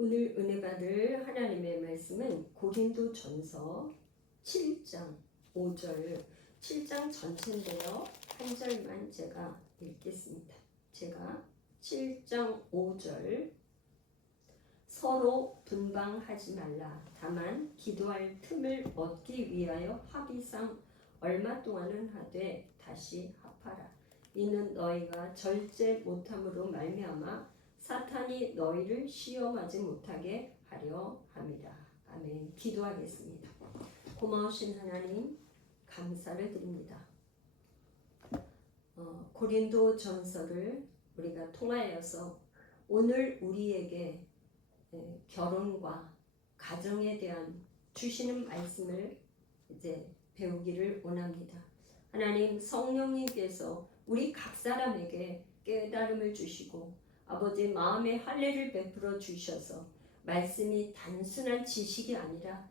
오늘 은혜 받을 하나님의 말씀은 고린도전서 7장 5절, 7장 전체인데요. 한 절만 제가 읽겠습니다. 제가 7장 5절, 서로 분방하지 말라. 다만 기도할 틈을 얻기 위하여 합의상 얼마 동안은 하되 다시 합하라. 이는 너희가 절제 못함으로 말미암아 사탄이 너희를 시험하지 못하게 하려 함이라. 아멘. 기도하겠습니다. 고마우신 하나님, 감사를 드립니다. 고린도 전서를 우리가 통하여서 오늘 우리에게 결혼과 가정에 대한 주시는 말씀을 이제 배우기를 원합니다. 하나님, 성령님께서 우리 각 사람에게 깨달음을 주시고 아버지 마음의 할례를 베풀어 주셔서 말씀이 단순한 지식이 아니라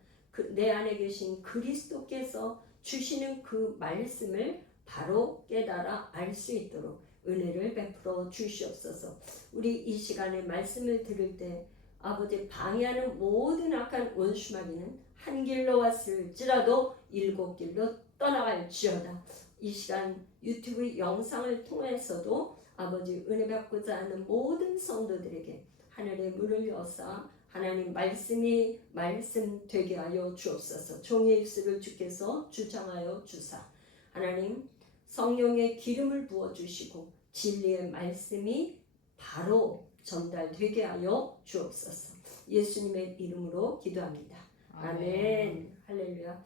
내 안에 계신 그리스도께서 주시는 그 말씀을 바로 깨달아 알 수 있도록 은혜를 베풀어 주시옵소서. 우리 이 시간에 말씀을 들을 때 아버지 방해하는 모든 악한 원수마귀는 한 길로 왔을지라도 7길로 떠나갈지어다. 이 시간 유튜브 영상을 통해서도 아버지 은혜 받고자 하는 모든 성도들에게 하늘의 문을 여사 하나님 말씀이 말씀 되게 하여 주옵소서. 종의 입술을 주께서 주장하여 주사 하나님 성령의 기름을 부어주시고 진리의 말씀이 바로 전달되게 하여 주옵소서. 예수님의 이름으로 기도합니다. 아멘. 할렐루야.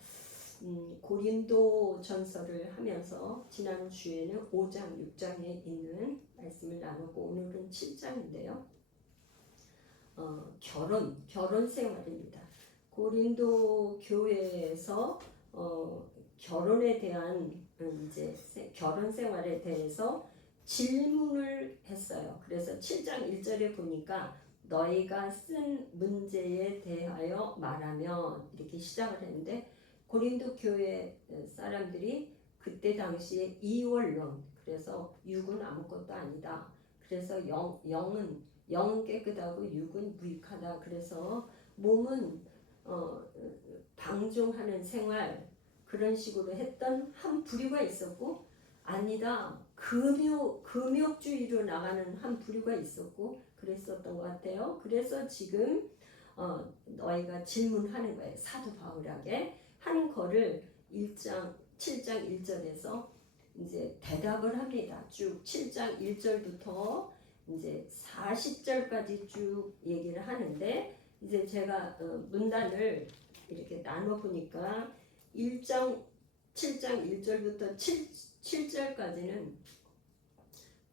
고린도 전서를 하면서 지난주에는 5장, 6장에 있는 말씀을 나누고 오늘은 7장인데요. 결혼 생활입니다. 고린도 교회에서 결혼에 대한 이제 결혼 생활에 대해서 질문을 했어요. 그래서 7장 1절에 보니까 너희가 쓴 문제에 대하여 말하면 이렇게 시작을 했는데 고린도 교회 사람들이 그때 당시에 이원론, 그래서 육은 아무것도 아니다. 그래서 영은 깨끗하고 육은 무익하다. 그래서 몸은 방종하는 생활 그런 식으로 했던 한 부류가 있었고 아니다. 금욕주의로 나가는 한 부류가 있었고 그랬었던 것 같아요. 그래서 지금 너희가 질문하는 거예요. 사도 바울에게 한 거를 7장 1절에서 이제 대답을 합니다. 쭉 7장 1절부터 이제 40절까지 쭉 얘기를 하는데 이제 제가 문단을 이렇게 나눠 보니까 7장 1절부터 7절까지는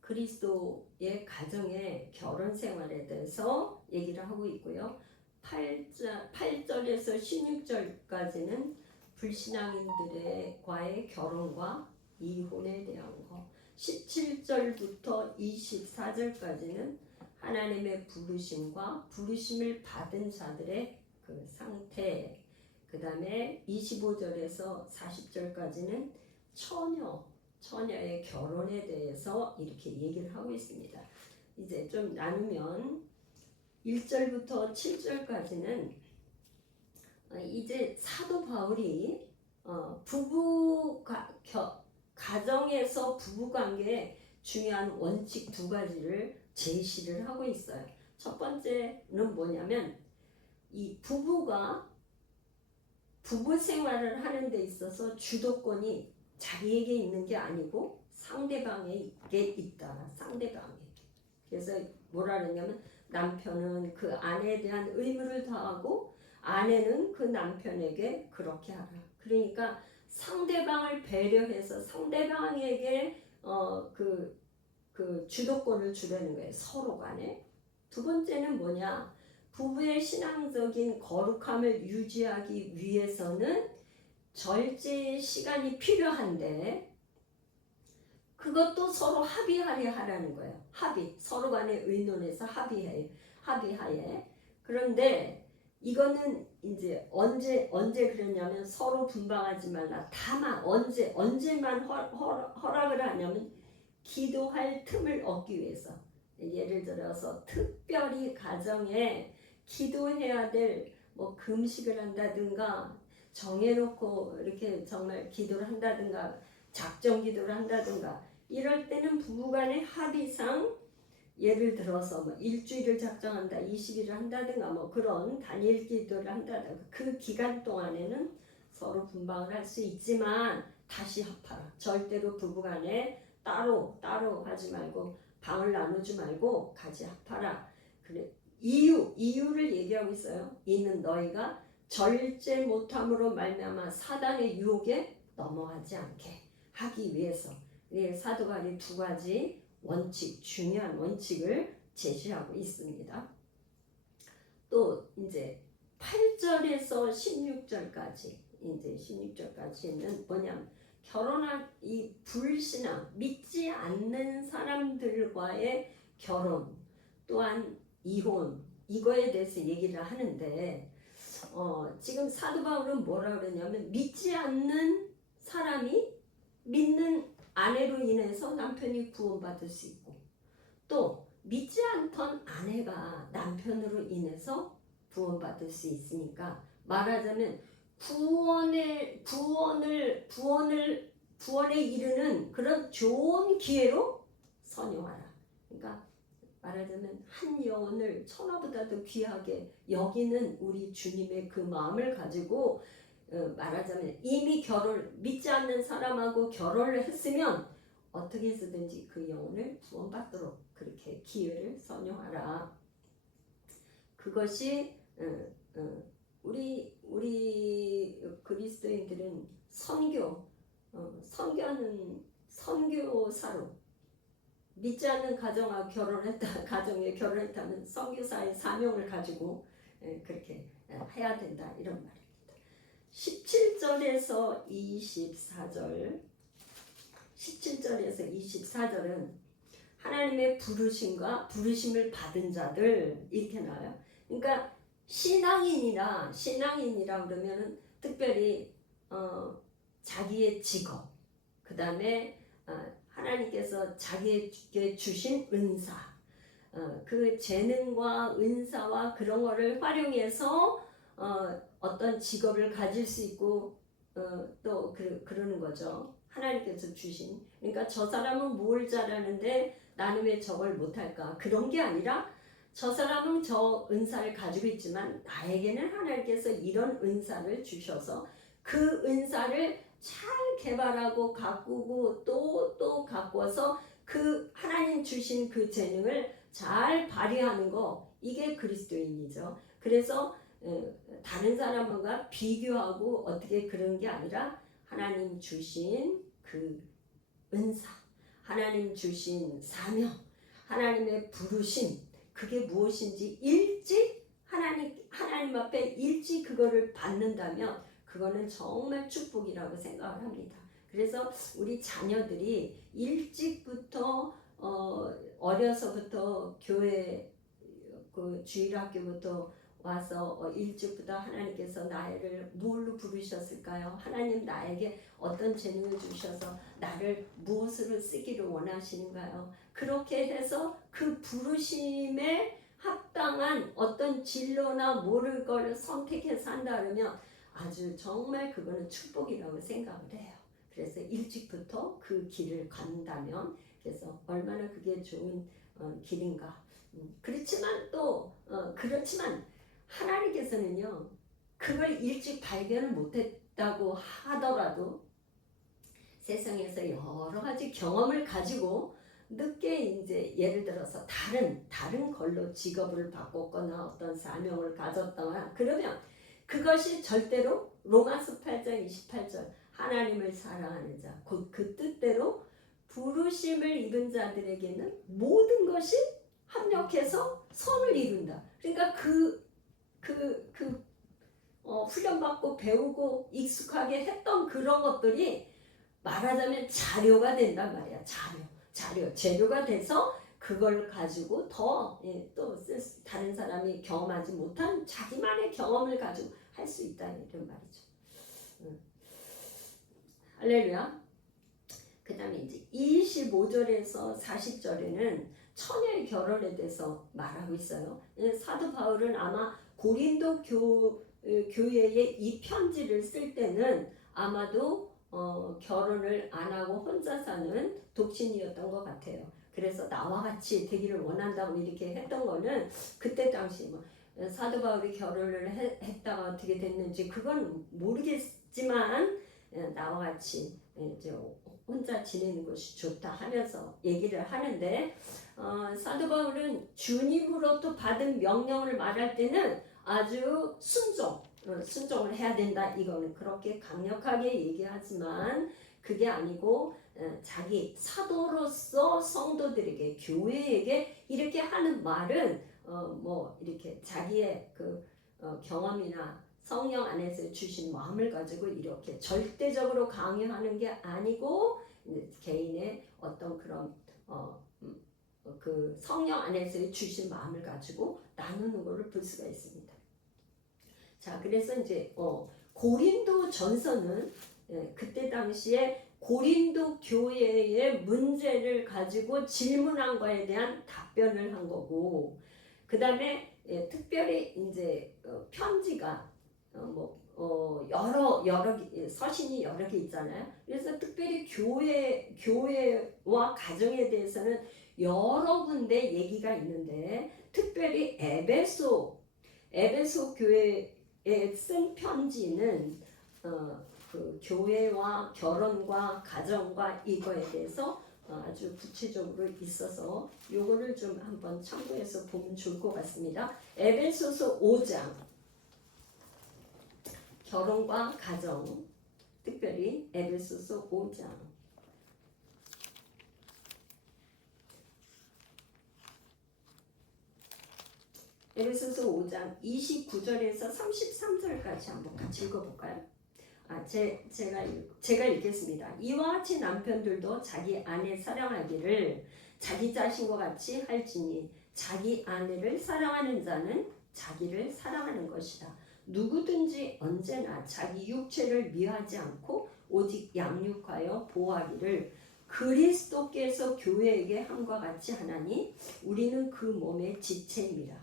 그리스도의 가정의 결혼 생활에 대해서 얘기를 하고 있고요. 8절에서 16절까지는 불신앙인들과의 결혼과 이혼에 대한 거, 17절부터 24절까지는 하나님의 부르심과 부르심을 받은 자들의 그 상태, 그 다음에 25절에서 40절까지는 처녀의 결혼에 대해서 이렇게 얘기를 하고 있습니다. 이제 좀 나누면 1절부터 7절까지는 이제 사도 바울이 가정에서 부부관계에 중요한 원칙 2가지를 제시를 하고 있어요. 첫 번째는 뭐냐면 이 부부가 부부 생활을 하는 데 있어서 주도권이 자기에게 있는 게 아니고 상대방에게 있다. 상대방에게. 그래서 뭐라 그러냐면 남편은 그 아내에 대한 의무를 다하고 아내는 그 남편에게 그렇게 하라. 그러니까 상대방을 배려해서 상대방에게 그 주도권을 주려는 거예요. 서로 간에. 두 번째는 뭐냐? 부부의 신앙적인 거룩함을 유지하기 위해서는 절제의 시간이 필요한데 그것도 서로 합의하려 하라는 거예요. 서로 간에 의논해서 합의하에. 그런데 이거는 이제 언제 그러냐면 서로 분방하지 말라. 다만 언제만 허락을 하냐면 기도할 틈을 얻기 위해서. 예를 들어서 특별히 가정에 기도해야 될 뭐 금식을 한다든가 정해놓고 이렇게 정말 기도를 한다든가 작정 기도를 한다든가 이럴 때는 부부간의 합의상 예를 들어서 뭐 일주일을 작정한다, 20일을 한다든가 뭐 그런 단일 기도를 한다든가 그 기간 동안에는 서로 분방을 할 수 있지만 다시 합하라. 절대로 부부간에 따로 하지 말고 방을 나누지 말고 같이 합하라. 그래 이유를 얘기하고 있어요. 이는 너희가 절제 못함으로 말미암아 사단의 유혹에 넘어가지 않게 하기 위해서. 사도 바울이 두 가지 원칙, 중요한 원칙을 제시하고 있습니다. 또 이제 8절에서 16절까지 이제 16절까지는 뭐냐면 결혼한 이 불신앙, 믿지 않는 사람들과의 결혼 또한 이혼 이거에 대해서 얘기를 하는데 지금 사도 바울은 뭐라 그러냐면 믿지 않는 사람이 믿는 아내로 인해서 남편이 구원받을 수 있고 또 믿지 않던 아내가 남편으로 인해서 구원받을 수 있으니까 말하자면 구원에 이르는 그런 좋은 기회로 선용하라. 그러니까 말하자면 한 영혼을 천하보다도 귀하게 여기는 우리 주님의 그 마음을 가지고 말하자면 이미 믿지 않는 사람하고 결혼을 했으면 어떻게 해서든지 그 영혼을 구원받도록 그렇게 기회를 선용하라. 그것이 우리 그리스도인들은 선교사로 믿지 않는 가정에 결혼했다면 선교사의 사명을 가지고 그렇게 해야 된다 이런 말입니다. 17절에서 24절은 하나님의 부르심을 받은 자들 이렇게 나와요. 그러니까 신앙인이라 그러면은 특별히 자기의 직업, 그 다음에 하나님께서 자기에게 주신 은사, 그 재능과 은사와 그런 거를 활용해서 어떤 직업을 가질 수 있고 또 그러는 거죠. 하나님께서 주신. 그러니까 저 사람은 뭘 잘하는데 나는 왜 저걸 못할까? 그런 게 아니라 저 사람은 저 은사를 가지고 있지만 나에게는 하나님께서 이런 은사를 주셔서 그 은사를 잘 개발하고 가꾸고 또 가꾸어서 그 하나님 주신 그 재능을 잘 발휘하는 거 이게 그리스도인이죠. 그래서 다른 사람과 비교하고 어떻게 그런 게 아니라 하나님 주신 그 은사, 하나님 주신 사명, 하나님의 부르심 그게 무엇인지 일찍 하나님 앞에 일찍 그거를 받는다면 그거는 정말 축복이라고 생각을 합니다. 그래서 우리 자녀들이 일찍부터 어려서부터 교회 그 주일학교부터 와서 일찍부터 하나님께서 나를 뭘로 부르셨을까요? 하나님 나에게 어떤 재능을 주셔서 나를 무엇으로 쓰기를 원하시는가요? 그렇게 해서 그 부르심에 합당한 어떤 진로나 모를 걸 선택해서 한다 그러면 아주 정말 그거는 축복이라고 생각을 해요. 그래서 일찍부터 그 길을 간다면 그래서 얼마나 그게 좋은 길인가. 그렇지만 하나님께서는요 그걸 일찍 발견을 못했다고 하더라도 세상에서 여러 가지 경험을 가지고 늦게 이제 예를 들어서 다른 걸로 직업을 바꿨거나 어떤 사명을 가졌거나 그러면 그것이 절대로 로마서 8장 28절 하나님을 사랑하는 자 곧 그 뜻대로 부르심을 입은 자들에게는 모든 것이 합력해서 선을 이룬다. 그러니까 훈련받고 배우고 익숙하게 했던 그런 것들이 말하자면 자료가 된단 말이야. 재료가 돼서 그걸 가지고 또 다른 사람이 경험하지 못한 자기만의 경험을 가지고 할 수 있다 이런 말이죠. 할렐루야. 그 다음에 이제 25절에서 40절에는 처녀의 결혼에 대해서 말하고 있어요. 사도 바울은 아마 고린도 교회에 이 편지를 쓸 때는 아마도 결혼을 안 하고 혼자 사는 독신이었던 것 같아요. 그래서 나와 같이 되기를 원한다고 이렇게 했던 거는 그때 당시 뭐 사도 바울이 결혼을 했다가 어떻게 됐는지 그건 모르겠지만 나와 같이 이제 혼자 지내는 것이 좋다 하면서 얘기를 하는데 사도 바울은 주님으로부터 받은 명령을 말할 때는 아주 순종을 해야 된다. 이거는 그렇게 강력하게 얘기하지만 그게 아니고 자기 사도로서 성도들에게 교회에게 이렇게 하는 말은 뭐 이렇게 자기의 그 경험이나 성령 안에서 주신 마음을 가지고 이렇게 절대적으로 강요하는 게 아니고 개인의 어떤 그런 그 성령 안에서 주신 마음을 가지고 나누는 것을 볼 수가 있습니다. 자, 그래서 이제 고린도 전서는 그때 당시에 고린도 교회의 문제를 가지고 질문한 거에 대한 답변을 한 거고, 그 다음에 특별히 이제 편지가 여러 서신이 여러 개 있잖아요. 그래서 특별히 교회와 가정에 대해서는 여러 군데 얘기가 있는데, 특별히 에베소 교회에 쓴 편지는 그 교회와 결혼과 가정과 이거에 대해서 아주 구체적으로 있어서 요거를 좀 한번 참고해서 보면 좋을 것 같습니다. 에베소서 5장 결혼과 가정, 특별히 에베소서 5장 에베소서 5장 29절에서 33절까지 한번 같이 읽어볼까요? 제가 읽겠습니다. 이와 같이 남편들도 자기 아내 사랑하기를 자기 자신과 같이 할지니 자기 아내를 사랑하는 자는 자기를 사랑하는 것이다. 누구든지 언제나 자기 육체를 미워하지 않고 오직 양육하여 보호하기를 그리스도께서 교회에게 함과 같이 하나니 우리는 그 몸의 지체입니다.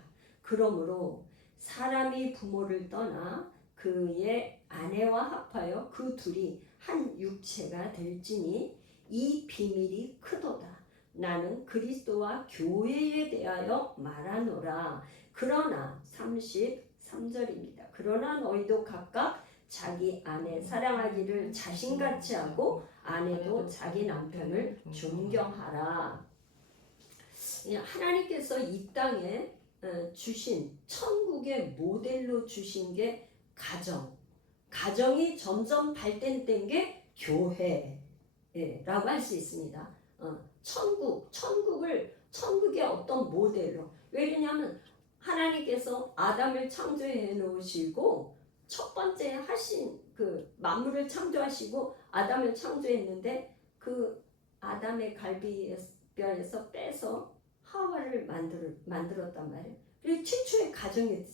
그러므로 사람이 부모를 떠나 그의 아내와 합하여 그 둘이 한 육체가 될지니 이 비밀이 크도다. 나는 그리스도와 교회에 대하여 말하노라. 그러나 33절입니다. 그러나 너희도 각각 자기 아내 사랑하기를 자신같이 하고 아내도 자기 남편을 존경하라. 하나님께서 이 땅에 주신 천국의 모델로 주신 게 가정이 점점 발전된 게 교회라고 할 수 있습니다. 천국의 어떤 모델로. 왜냐하면 하나님께서 아담을 창조해 놓으시고 첫 번째 하신 그 만물을 창조하시고 아담을 창조했는데 그 아담의 갈비뼈에서 빼서 하와를 만들었단 말이에요. 그리고 최초의 가정이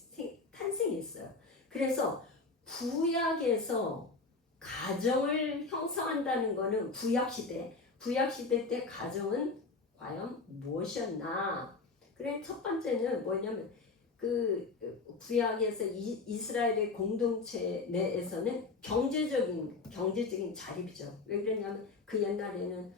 탄생했어요. 그래서 구약에서 가정을 형성한다는 것은 구약시대 때 가정은 과연 무엇이었나? 그래 첫 번째는 뭐냐면 그 구약에서 이스라엘의 공동체 내에서는 경제적인 자립이죠. 왜 그러냐면 그 옛날에는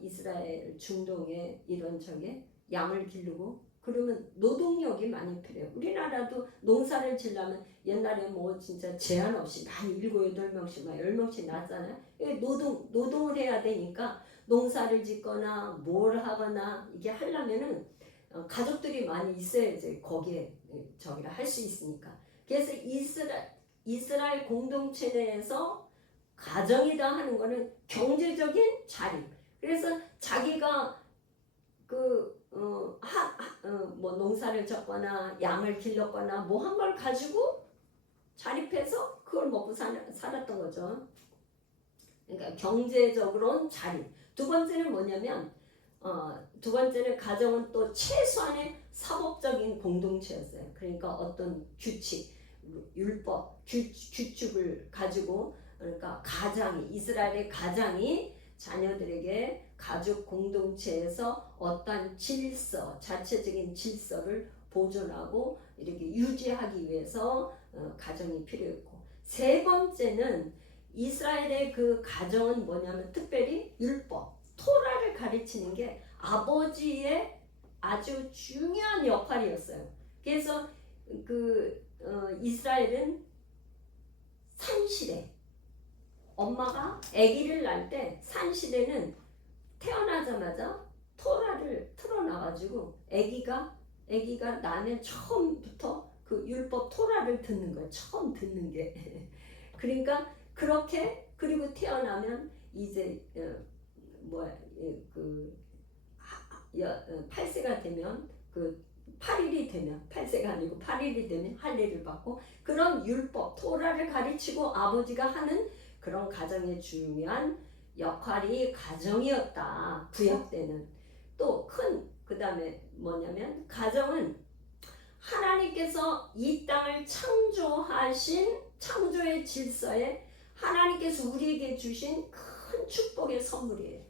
이스라엘 중동에 이런 저게 양을 기르고 그러면 노동력이 많이 필요해요. 우리나라도 농사를 지려면 옛날에 뭐 진짜 제한 없이 한 7, 8명씩 막 10명씩 낳았잖아요. 노동을 해야 되니까 농사를 짓거나 뭘 하거나 이게 하려면은 가족들이 많이 있어야지 거기에 저기를 할 수 있으니까. 그래서 이스라엘 공동체 내에서 가정이다 하는 거는 경제적인 자립. 그래서 자기가 뭐 농사를 졌거나 양을 길렀거나 뭐 한 걸 가지고 자립해서 그걸 먹고 살았던 거죠. 그러니까 경제적으로는 자립. 두 번째는 뭐냐면 두 번째는 가정은 또 최소한의 사법적인 공동체였어요. 그러니까 어떤 규칙, 율법, 규칙을 가지고 그러니까 이스라엘의 가장이 자녀들에게 가족 공동체에서 어떠한 질서, 자체적인 질서를 보존하고 이렇게 유지하기 위해서 가정이 필요했고, 세 번째는 이스라엘의 그 가정은 뭐냐면 특별히 율법, 토라를 가르치는 게 아버지의 아주 중요한 역할이었어요. 그래서 이스라엘은 산시대, 엄마가 아기를 낳을 때 산시대는 태어나자마자 토라를 틀어놔가지고 아기가 나면 처음부터 그 율법 토라를 듣는 거예요. 처음 듣는 게. 그러니까 그렇게, 그리고 태어나면 이제 8세가 되면 8일이 되면 8세가 아니고 8일이 되면 할례를 받고, 그런 율법 토라를 가르치고 아버지가 하는 그런 가정의 중요한 역할이 가정이었다. 구약 때는. 또 그 다음에 뭐냐면 가정은 하나님께서 이 땅을 창조하신 창조의 질서에 하나님께서 우리에게 주신 큰 축복의 선물이에요.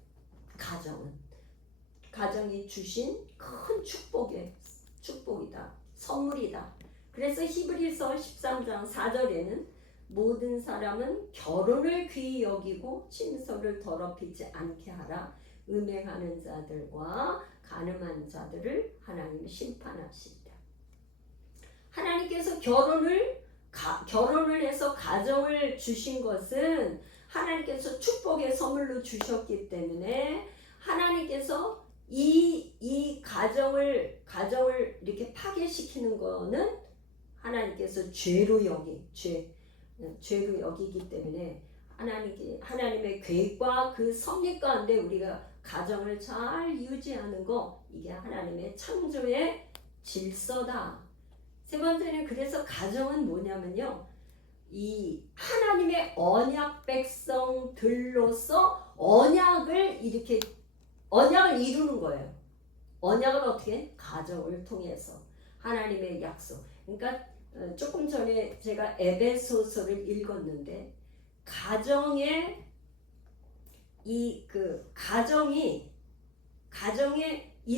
가정이 주신 큰 축복이다. 선물이다. 그래서 히브리서 13장 4절에는 모든 사람은 결혼을 귀히 여기고 친서를 더럽히지 않게 하라. 음행하는 자들과 간음한 자들을 하나님이 심판하시리라. 하나님께서 결혼을 해서 가정을 주신 것은 하나님께서 축복의 선물로 주셨기 때문에, 하나님께서 이 가정을 이렇게 파괴시키는 거는 하나님께서 죄로 여기기 때문에, 하나님의 계획과 그 섭리 가운데 우리가 가정을 잘 유지하는 거, 이게 하나님의 창조의 질서다. 세 번째는, 그래서 가정은 뭐냐면요, 이 하나님의 언약 백성들로서 언약을 이루는 거예요. 언약을 어떻게? 가정을 통해서 하나님의 약속. 그러니까 조금 전에 제가 에베소서를 읽었는데, 가정의 이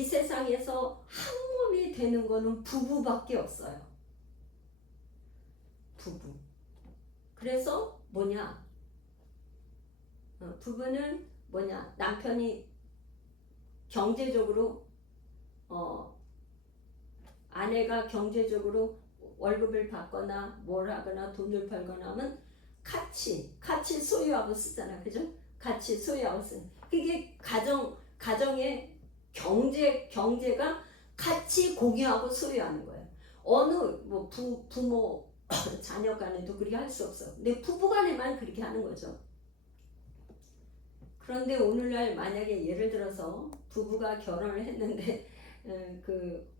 세상에서 한 몸이 되는 거는 부부밖에 없어요. 부부. 그래서 부부는 남편이 경제적으로 아내가 경제적으로 월급을 받거나 뭘 하거나 돈을 벌거나 하면 같이 소유하고 쓰잖아. 그죠? 같이 소유하고 쓰는. 그게 가정의 경제가 같이 공유하고 소유하는 거예요. 어느 부모 자녀 간에도 그렇게 할 수 없어. 근데 부부 간에만 그렇게 하는 거죠. 그런데 오늘날 만약에 예를 들어서 부부가 결혼을 했는데 그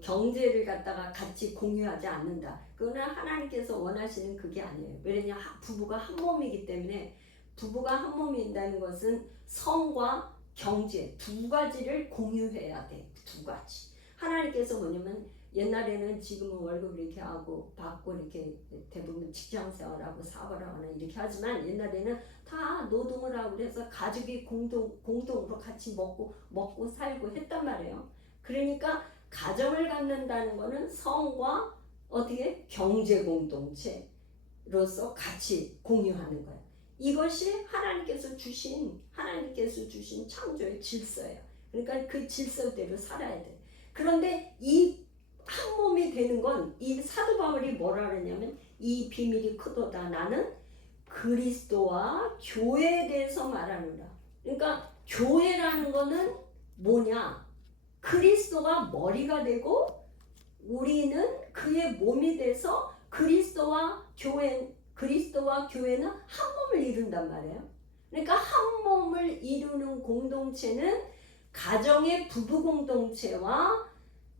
경제를 갖다가 같이 공유하지 않는다. 그거는 하나님께서 원하시는 그게 아니에요. 왜냐, 부부가 한 몸이기 때문에. 부부가 한 몸인다는 것은 성과 경제 두 가지를 공유해야 돼. 두 가지. 하나님께서 뭐냐면, 옛날에는 지금은 월급을 이렇게 하고 받고 이렇게 대부분 직장 생활하고 사업을 하거나 이렇게 하지만, 옛날에는 다 노동을 하고 그래서 가족이 공동으로 같이 먹고 살고 했단 말이에요. 그러니까 가정을 갖는다는 것은 성과 어떻게 경제 공동체로서 같이 공유하는 거예요. 이것이 하나님께서 주신 창조의 질서예요. 그러니까 그 질서대로 살아야 돼. 그런데 이 한 몸이 되는 건, 이 사도 바울이 뭐라 그러냐면, 이 비밀이 크도다. 나는 그리스도와 교회에 대해서 말하노라. 그러니까 교회라는 거는 뭐냐? 그리스도가 머리가 되고 우리는 그의 몸이 돼서 그리스도와 교회는 한 몸을 이룬단 말이에요. 그러니까 한 몸을 이루는 공동체는 가정의 부부 공동체와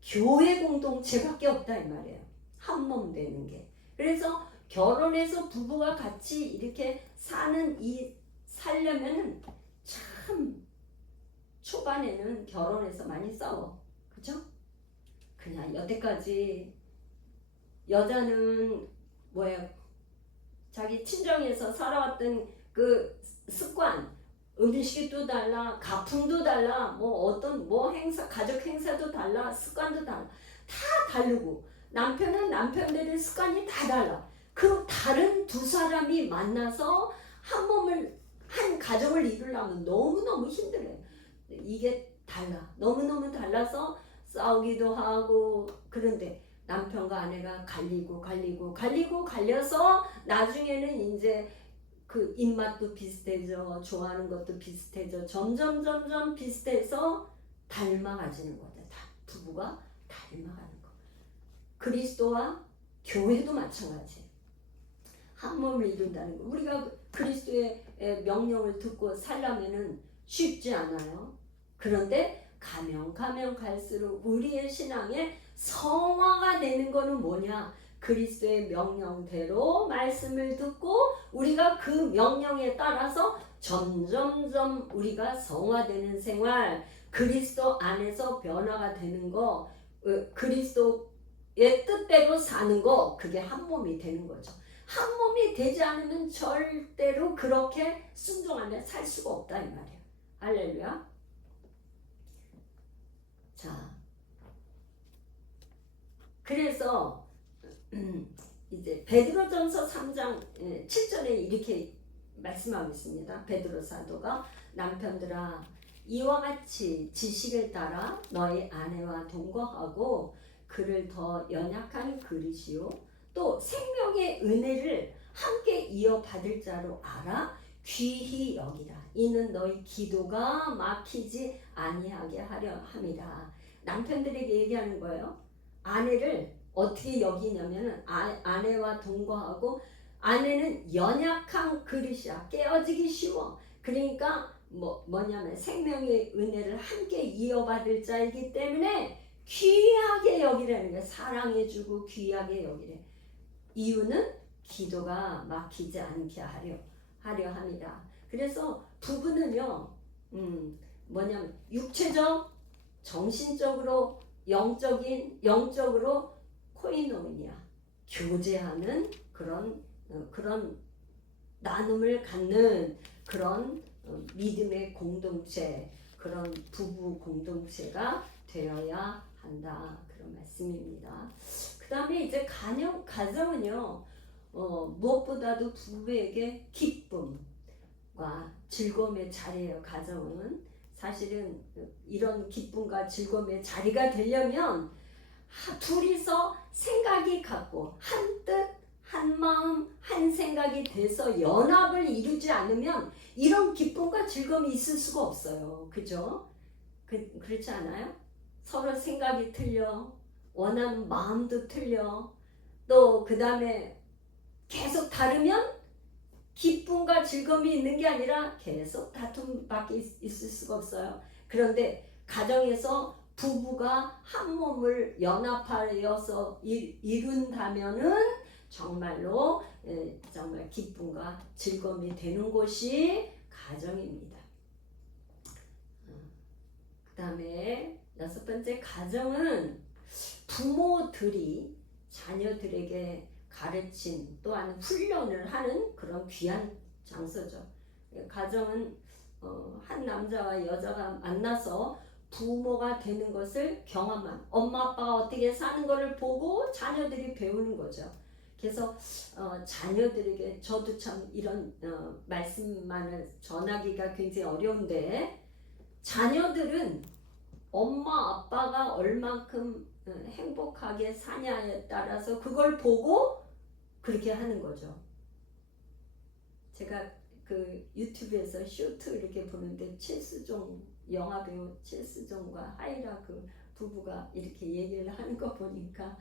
교회 공동체밖에 없다 이 말이에요. 한 몸 되는 게. 그래서 결혼해서 부부가 같이 이렇게 살려면은 참 초반에는 결혼해서 많이 싸워. 그죠? 그냥 여태까지 여자는 자기 친정에서 살아왔던 그 습관, 음식이 또 달라, 가풍도 달라, 뭐 어떤 뭐 행사, 가족 행사도 달라, 습관도 달라, 다 다르고 남편은 남편들의 습관이 다 달라. 그 다른 두 사람이 만나서 한 몸을 한 가정을 이루려면 너무너무 힘들어요. 이게 달라. 너무너무 달라서 싸우기도 하고 그런데 남편과 아내가 갈려서 나중에는 이제 그 입맛도 비슷해져, 좋아하는 것도 비슷해져, 점점 비슷해서 닮아가지는 거다. 부부가 닮아가는 거. 그리스도와 교회도 마찬가지예요. 한 몸을 이룬다는 거. 우리가 그리스도의 명령을 듣고 살려면은 쉽지 않아요. 그런데 가면 갈수록 우리의 신앙의 성화가 되는 거는 뭐냐? 그리스도의 명령대로 말씀을 듣고 우리가 그 명령에 따라서 점점점 우리가 성화되는 생활, 그리스도 안에서 변화가 되는 거, 그리스도의 뜻대로 사는 거, 그게 한 몸이 되는 거죠. 한 몸이 되지 않으면 절대로 그렇게 순종하며 살 수가 없다 이 말이에요. 할렐루야. 자, 그래서 이제 베드로전서 3장 7절에 이렇게 말씀하고 있습니다. 베드로 사도가 남편들아 이와 같이 지식을 따라 너희 아내와 동거하고 그를 더 연약한 그릇이요 또 생명의 은혜를 함께 이어받을 자로 알아 귀히 여기라. 이는 너희 기도가 막히지 아니하게 하려 함이라. 남편들에게 얘기하는 거예요. 아내를 어떻게 여기냐면 아내와 동거하고 아내는 연약한 그릇이야. 깨어지기 쉬워. 그러니까 뭐냐면 생명의 은혜를 함께 이어받을 자이기 때문에 귀하게 여기라는 거야. 사랑해주고 귀하게 여기래. 이유는 기도가 막히지 않게 하려 합니다. 그래서 부부는요, 뭐냐면 육체적, 정신적으로, 영적으로 코이노니아 교제하는 그런 나눔을 갖는 그런 믿음의 공동체, 그런 부부 공동체가 되어야 한다. 그런 말씀입니다. 그 다음에 이제 가정은요, 무엇보다도 부부에게 기쁨과 즐거움의 자리예요. 가정은 사실은 이런 기쁨과 즐거움의 자리가 되려면 둘이서 생각이 같고 한 뜻, 한 마음, 한 생각이 돼서 연합을 이루지 않으면 이런 기쁨과 즐거움이 있을 수가 없어요. 그죠? 그렇지 않아요? 서로 생각이 틀려, 원하는 마음도 틀려, 또 그 다음에 계속 다르면 기쁨과 즐거움이 있는 게 아니라 계속 다툼밖에 있을 수가 없어요. 그런데 가정에서 부부가 한 몸을 연합하여서 이룬다면은 정말로 정말 기쁨과 즐거움이 되는 곳이 가정입니다. 그 다음에 6번째, 가정은 부모들이 자녀들에게 가르침 또한 훈련을 하는 그런 귀한 장소죠. 가정은 한 남자와 여자가 만나서 부모가 되는 것을 경험한 엄마 아빠가 어떻게 사는 것을 보고 자녀들이 배우는 거죠. 그래서 자녀들에게 저도 참 이런 말씀만을 전하기가 굉장히 어려운데 자녀들은 엄마 아빠가 얼만큼 행복하게 사냐에 따라서 그걸 보고 그렇게 하는 거죠. 제가 그 유튜브에서 쇼트 이렇게 보는데 최수종 영화배우 최수종과 하이라 그 부부가 이렇게 얘기를 하는 거 보니까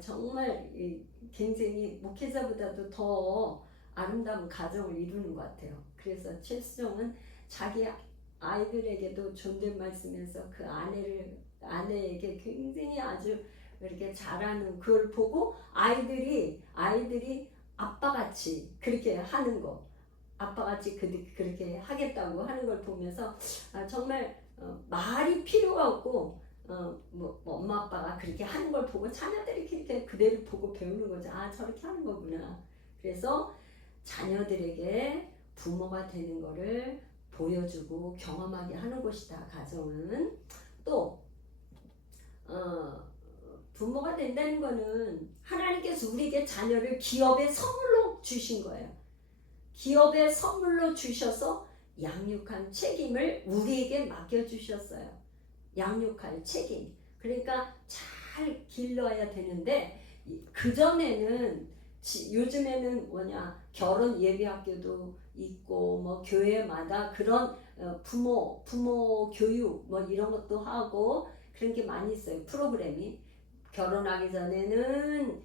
정말 굉장히 목회자보다도 더 아름다운 가정을 이루는 것 같아요. 그래서 최수종은 자기 아이들에게도 존댓말 쓰면서 그 아내에게 굉장히 아주 이렇게 잘하는 그걸 보고 아이들이 아빠같이 그렇게 하는 거, 아빠같이 그렇게 하겠다고 하는 걸 보면서 정말 말이 필요가 없고 뭐 엄마 아빠가 그렇게 하는 걸 보고 자녀들이 이렇게 그대로 보고 배우는 거죠. 저렇게 하는 거구나. 그래서 자녀들에게 부모가 되는 거를 보여주고 경험하게 하는 곳이다. 가정은 또 부모가 된다는 거는 하나님께서 우리에게 자녀를 기업의 선물로 주신 거예요. 기업의 선물로 주셔서 양육한 책임을 우리에게 맡겨주셨어요. 양육할 책임. 그러니까 잘 길러야 되는데 그전에는 요즘에는 뭐냐 결혼 예비학교도 있고 뭐 교회마다 그런 부모 교육 뭐 이런 것도 하고 그런 게 많이 있어요. 프로그램이 결혼하기 전에는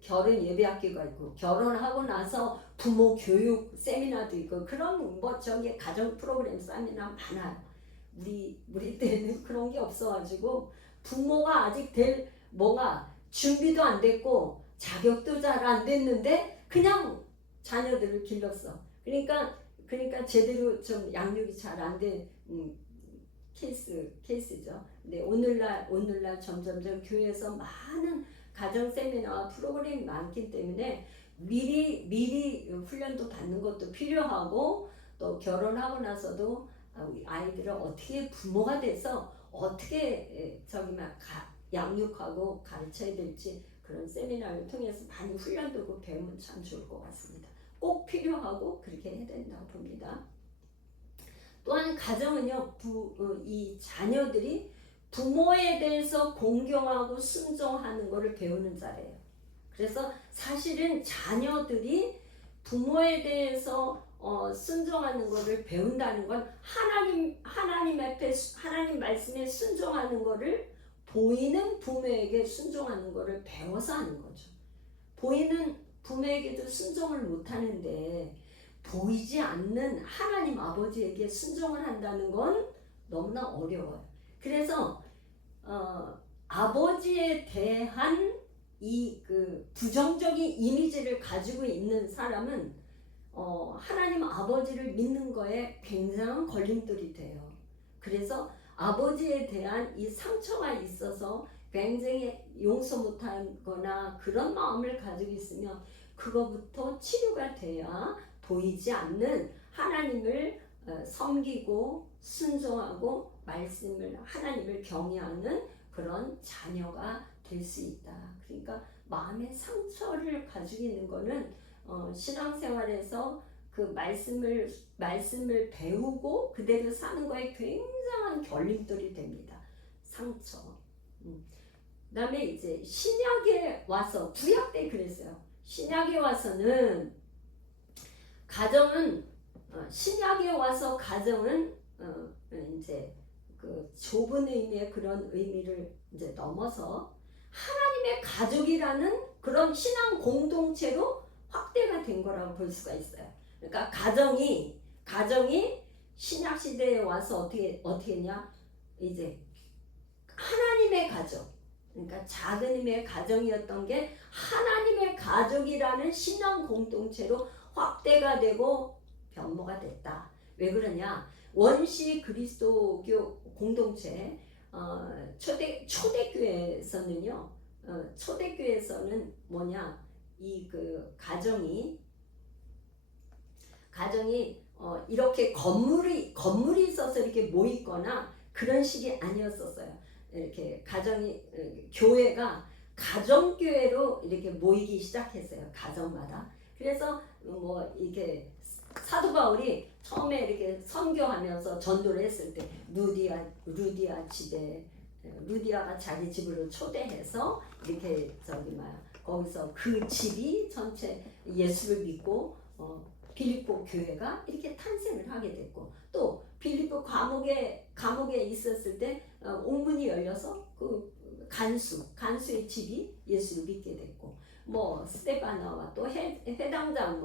결혼 예비학교가 있고 결혼하고 나서 부모 교육 세미나도 있고 그런 뭐 저기 가정 프로그램 세미나 많아요. 우리 때는 그런 게 없어가지고 부모가 아직 될 뭐가 준비도 안 됐고 자격도 잘 안 됐는데 그냥 자녀들을 길렀어. 그러니까 제대로 좀 양육이 잘 안 된 케이스죠. 근데 오늘날 점점점 교회에서 많은 가정 세미나와 프로그램이 많기 때문에 미리 훈련도 받는 것도 필요하고 또 결혼하고 나서도 아이들을 어떻게 부모가 돼서 어떻게 양육하고 가르쳐야 될지 그런 세미나를 통해서 많이 훈련되고 배우면 참 좋을 것 같습니다. 꼭 필요하고 그렇게 해야 된다고 봅니다. 또한 가정은요, 이 자녀들이 부모에 대해서 공경하고 순종하는 것을 배우는 자리예요. 그래서 사실은 자녀들이 부모에 대해서 순종하는 것을 배운다는 건 하나님 앞에 하나님 말씀에 순종하는 것을 보이는 부모에게 순종하는 것을 배워서 하는 거죠. 보이는 부모에게도 순종을 못 하는데 보이지 않는 하나님 아버지에게 순종을 한다는 건 너무나 어려워요. 그래서 아버지에 대한 이 부정적인 이미지를 가지고 있는 사람은 하나님 아버지를 믿는 거에 굉장한 걸림돌이 돼요. 그래서 아버지에 대한 이 상처가 있어서 굉장히 용서 못하거나 그런 마음을 가지고 있으면 그거부터 치료가 돼야 보이지 않는 하나님을 섬기고 순종하고 하나님을 경외하는 그런 자녀가 될 수 있다. 그러니까 마음의 상처를 가지고 있는 거는 신앙생활에서 그 말씀을 배우고 그대로 사는 거에 굉장한 결림돌이 됩니다. 상처. 그다음에 이제 신약에 와서 구약 때 그랬어요. 신약에 와서는 가정은 신약에 와서 가정은 이제 그 좁은 의미의 그런 의미를 이제 넘어서 하나님의 가족이라는 그런 신앙 공동체로 확대가 된 거라고 볼 수가 있어요. 그러니까 가정이 신약 시대에 와서 어떻게 했냐? 이제 하나님의 가족. 그러니까 작은 의미의 가정이었던 게 하나님의 가족이라는 신앙 공동체로 확대가 되고 변모가 됐다. 왜 그러냐? 원시 그리스도교 공동체 초대교회에서는요. 초대교회에서는 뭐냐? 이 가정이 이렇게 건물이 있어서 이렇게 모이거나 그런 식이 아니었었어요. 이렇게 교회가 가정교회로 이렇게 모이기 시작했어요. 가정마다. 그래서 뭐 이렇게 사도 바울이 처음에 이렇게 선교하면서 전도를 했을 때 루디아가 자기 집으로 초대해서 이렇게 거기서 그 집이 전체 예수를 믿고 빌립보 교회가 이렇게 탄생을 하게 됐고 또 빌립보 감옥에 있었을 때 옥문이 열려서 그 간수의 집이 예수를 믿게 됐고 뭐 스데바나와 또 해당장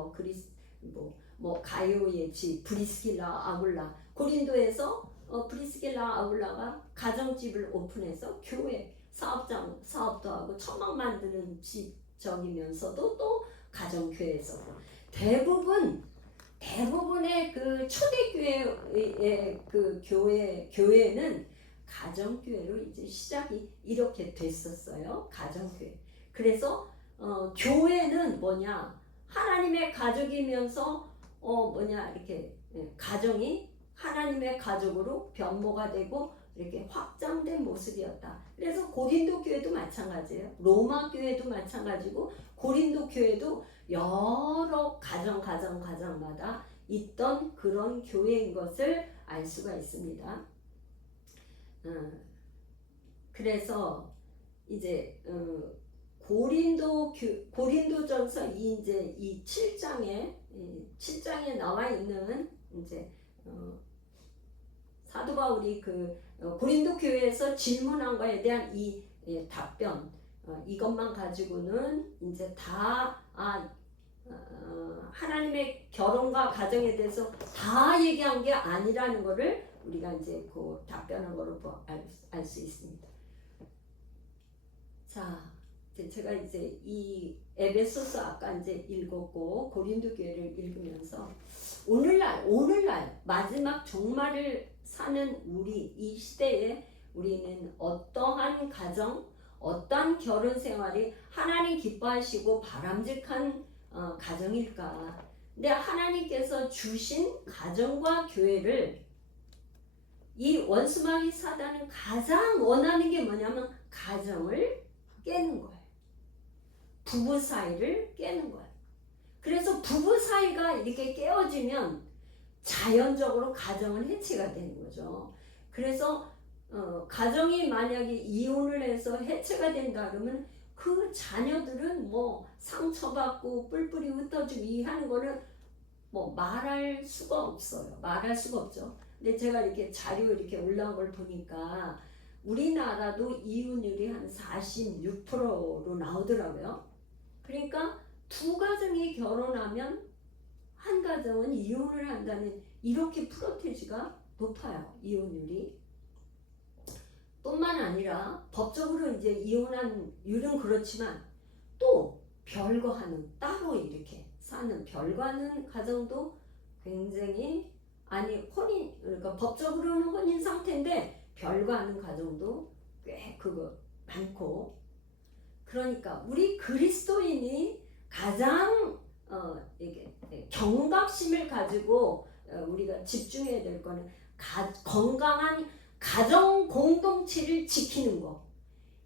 뭐 가요의 집 브리스길라 아굴라 고린도에서 브리스길라 아굴라가 가정집을 오픈해서 교회 사업도 하고 천막 만드는 집적이면서도 또 가정교회에서 대부분의 그 초대교회의 그 교회는 가정교회로 이제 시작이 이렇게 됐었어요. 가정교회. 그래서 교회는 뭐냐? 하나님의 가족이면서 이렇게 가정이 하나님의 가족으로 변모가 되고 이렇게 확장된 모습이었다. 그래서 고린도 교회도 마찬가지예요. 로마 교회도 마찬가지고 고린도 교회도 여러 가정마다 있던 그런 교회인 것을 알 수가 있습니다. 그래서 이제 고린도전서 이 7장에 나와 있는 이제 사도 바울이 고린도 교회에서 질문한 거에 대한 이 답변, 이것만 가지고는 이제 다 하나님의 결혼과 가정에 대해서 다 얘기한 게 아니라는 거를 우리가 이제 그 답변한 거로 알 수 있습니다. 자, 제가 이제 이 에베소서 아까 이제 읽었고 고린도 교회를 읽으면서 오늘날 마지막 종말을 사는 우리 이 시대에 우리는 어떠한 가정, 어떠한 결혼 생활이 하나님 기뻐하시고 바람직한 가정일까? 근데 하나님께서 주신 가정과 교회를 이 원수마귀 사단은 가장 원하는 게 뭐냐면 가정을 깨는 거예요. 부부 사이를 깨는 거예요. 그래서 부부 사이가 이렇게 깨어지면 자연적으로 가정은 해체가 되는 거죠. 그래서 가정이 만약에 이혼을 해서 해체가 된다 그러면 그 자녀들은 뭐 상처받고 뿔뿔이 흩어지고 이 하는 거는 뭐 말할 수가 없어요. 말할 수가 없죠. 근데 제가 이렇게 자료 이렇게 올라온 걸 보니까 우리나라도 이혼율이 한 46%로 나오더라고요. 그러니까 두 가정이 결혼하면 한 가정은 이혼을 한다는 이렇게 프로테이지가 높아요. 이혼율이. 뿐만 아니라 법적으로 이제 이혼한 율은 그렇지만 또 별거하는 따로 이렇게 사는 별거하는 가정도 굉장히 그러니까 법적으로는 혼인 상태인데 별거하는 가정도 꽤 많고 그러니까 우리 그리스도인이 가장 이게 경각심을 가지고 우리가 집중해야 될 거는 건강한 가정 공동체를 지키는 거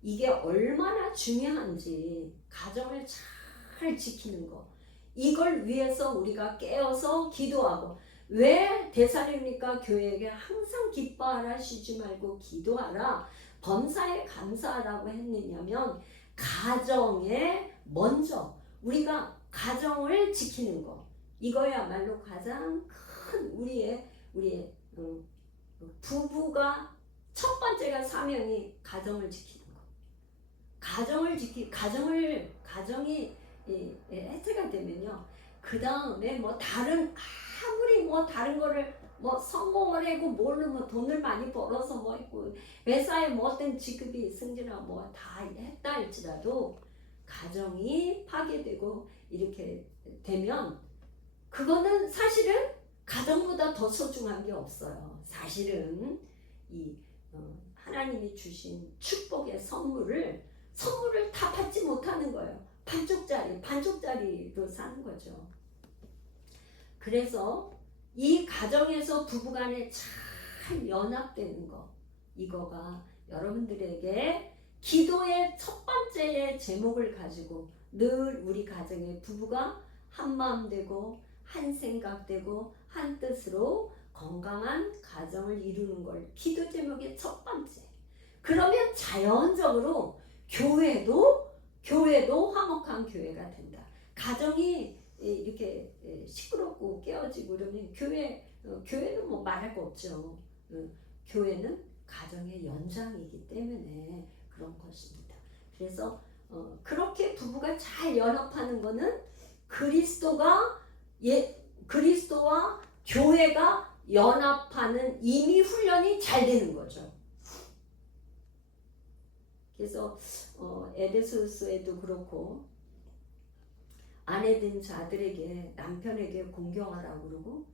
이게 얼마나 중요한지 가정을 잘 지키는 거 이걸 위해서 우리가 깨어서 기도하고 왜 데살로니가 교회에게 항상 기뻐하라 쉬지 말고 기도하라 범사에 감사하라고 했느냐면 가정에 먼저 우리가 가정을 지키는 거 이거야말로 가장 큰 우리의 부부가 첫 번째가 사명이 가정을 지키는 거. 가정이 해체가 되면요. 그 다음에 뭐 아무리 뭐 다른 거를 뭐 성공을 하고 뭘로 뭐 돈을 많이 벌어서 뭐 있고 회사에 뭐 어떤 직급이 승진하고 뭐 다 했다 할지라도 가정이 파괴되고 이렇게 되면 그거는 사실은 가정보다 더 소중한 게 없어요. 사실은 이 하나님이 주신 축복의 선물을 다 받지 못하는 거예요. 반쪽짜리로 사는 거죠. 그래서 이 가정에서 부부간에 잘 연합되는 거 이거가 여러분들에게 기도의 첫 번째의 제목을 가지고 늘 우리 가정의 부부가 한 마음 되고 한 생각 되고 한 뜻으로 건강한 가정을 이루는 걸 기도 제목의 첫 번째. 그러면 자연적으로 교회도 화목한 교회가 된다. 가정이 이렇게 시끄럽고 깨어지고 그러면 교회는 뭐 말할 거 없죠. 교회는 가정의 연장이기 때문에 그런 것입니다. 그래서 그렇게 부부가 잘 연합하는 거는 그리스도와 교회가 연합하는 이미 훈련이 잘 되는 거죠. 그래서 에베소서에도 그렇고 아내된 자들에게 남편에게 공경하라고 그러고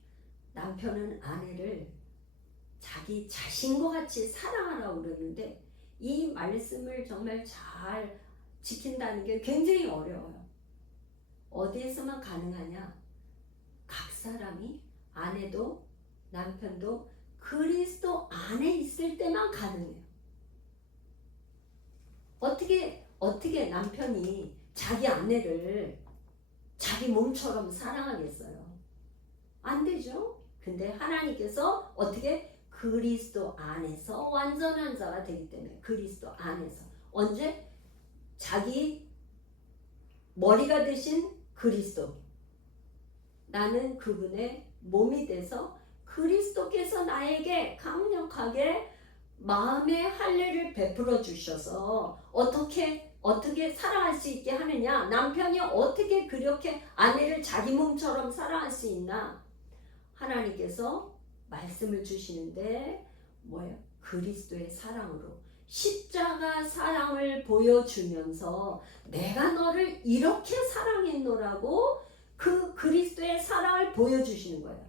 남편은 아내를 자기 자신과 같이 사랑하라고 그러는데 이 말씀을 정말 잘 지킨다는 게 굉장히 어려워요. 어디에서만 가능하냐? 각 사람이 아내도 남편도 그리스도 안에 있을 때만 가능해요. 어떻게 남편이 자기 아내를 자기 몸처럼 사랑하겠어요? 안 되죠. 근데 하나님께서 어떻게 그리스도 안에서 완전한 자가 되기 때문에 그리스도 안에서 언제 자기 머리가 되신 그리스도 나는 그분의 몸이 돼서 그리스도께서 나에게 강력하게 마음의 할례를 베풀어 주셔서 어떻게 사랑할 수 있게 하느냐. 남편이 어떻게 그렇게 아내를 자기 몸처럼 사랑할 수 있나. 하나님께서 말씀을 주시는데 뭐예요? 그리스도의 사랑으로 십자가 사랑을 보여주면서 내가 너를 이렇게 사랑했노라고 그 그리스도의 사랑을 보여주시는 거예요.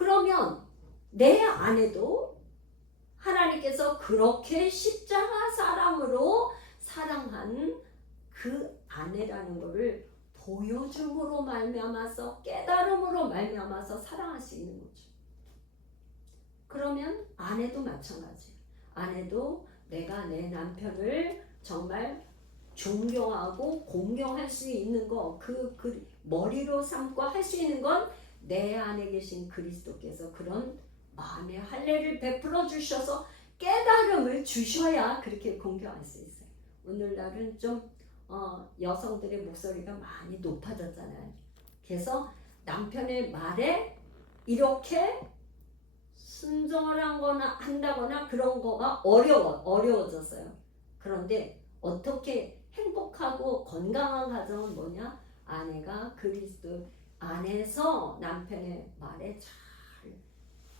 그러면 내 아내도 하나님께서 그렇게 십자가 사랑으로 사랑한 그 아내라는 것을 보여줌으로 말미암아서 깨달음으로 말미암아서 사랑할 수 있는 거죠. 그러면 아내도 마찬가지예요. 아내도 내가 내 남편을 정말 존경하고 공경할 수 있는 거, 그 머리로 삼고 할 수 있는 건 내 안에 계신 그리스도께서 그런 마음의 할례를 베풀어 주셔서 깨달음을 주셔야 그렇게 공경할 수 있어요. 오늘날은 좀 여성들의 목소리가 많이 높아졌잖아요. 그래서 남편의 말에 이렇게 순종을 한다거나 그런 거가 어려워졌어요. 그런데 어떻게 행복하고 건강한 가정은 뭐냐? 아내가 그리스도 안에서 남편의 말에 잘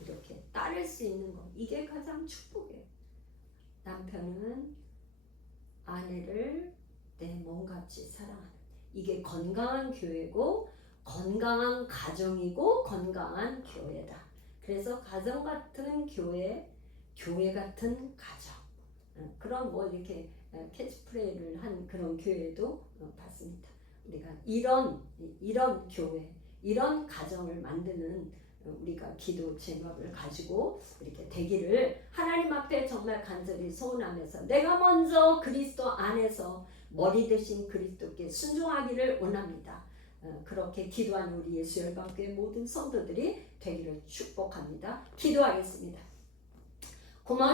이렇게 따를 수 있는 거. 이게 가장 축복이에요. 남편은 아내를 내 몸같이 사랑하는. 이게 건강한 교회고 건강한 가정이고 건강한 교회다. 그래서 가정 같은 교회, 교회 같은 가정. 그런 뭐 이렇게 캐치프레이를 한 그런 교회도 봤습니다. 우리가 이런 교회, 이런 가정을 만드는 우리가 기도 제목을 가지고 이렇게 되기를 하나님 앞에 정말 간절히 소원하면서 내가 먼저 그리스도 안에서 머리 대신 그리스도께 순종하기를 원합니다. 그렇게 기도하는 우리 예수열방교회 모든 성도들이 되기를 축복합니다. 기도하겠습니다.